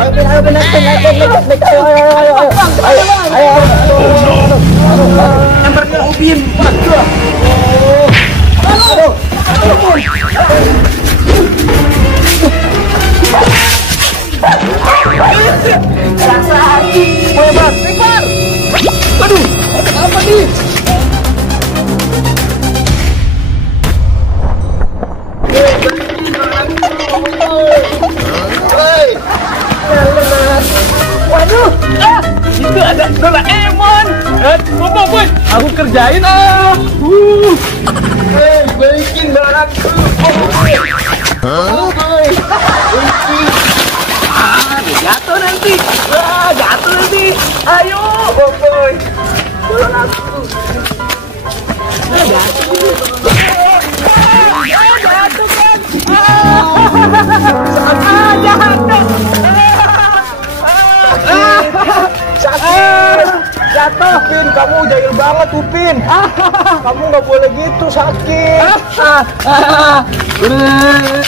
Yang bergerak Upin. Aduh, apa nih? Waduh, itu ada Doraemon. Boy, aku kerjain balikin barangku. Jatuh nanti. Jatuh nanti. Ayo, boy. Tolong aku. Jatuh kan. Sakit. Jatuh, Upin. Kamu jahil banget, Upin. Kamu nggak boleh gitu, sakit.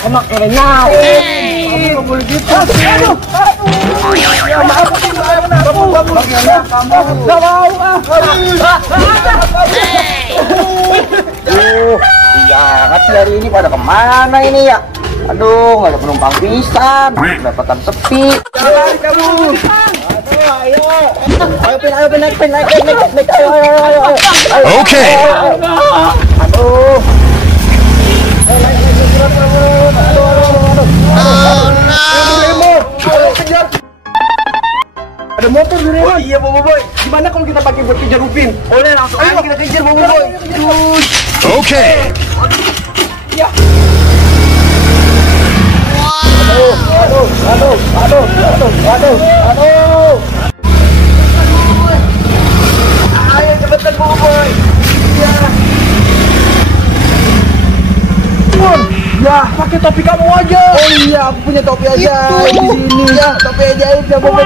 Emang enak. Kamu nggak boleh gitu. Aduh. Ya maaf, Upin. Kamu nggak mau. Iya, sih hari ini pada kemana ini ya? Aduh, nggak ada penumpang pisan. Kedapatan sepi. Jalan kamu. Ayo, Pin, naik. Ayo. Oke. Aduh. Ada motor di Doraemon. Iya, Boy. Gimana kalau kita pakai buat kejar Upin? Boleh, langsung aja kita kejar, Boy. Oke. Ya. Aduh. Ayo cepetan, Boy. Ya. Ya, pakai topi kamu aja. Oh iya, aku punya topi aja di sini. Ya, topi aja Boy. Oh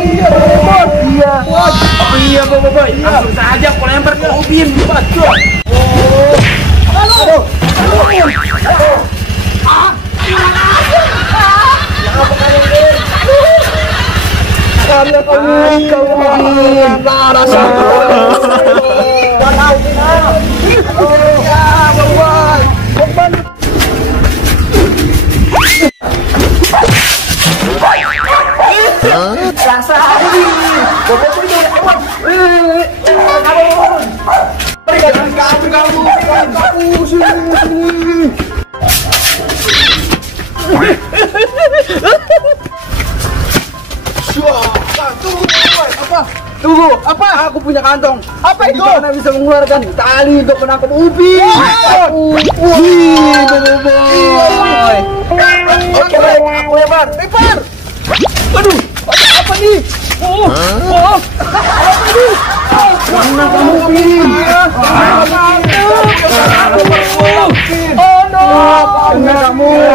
iya, Doraemon. Iya. Oh iya, Boy. Langsung saja aku lempar ke Upin. Aduh. Karena kamu rasa Tunggu, apa? Aku punya kantong. Apa itu? Karena bisa mengeluarkan tali untuk menangkap Upin. Boy. Oke, baik. Aku lempar. Aduh, apa nih? Apa ini? Menangkap Upin. Oh no, kamu.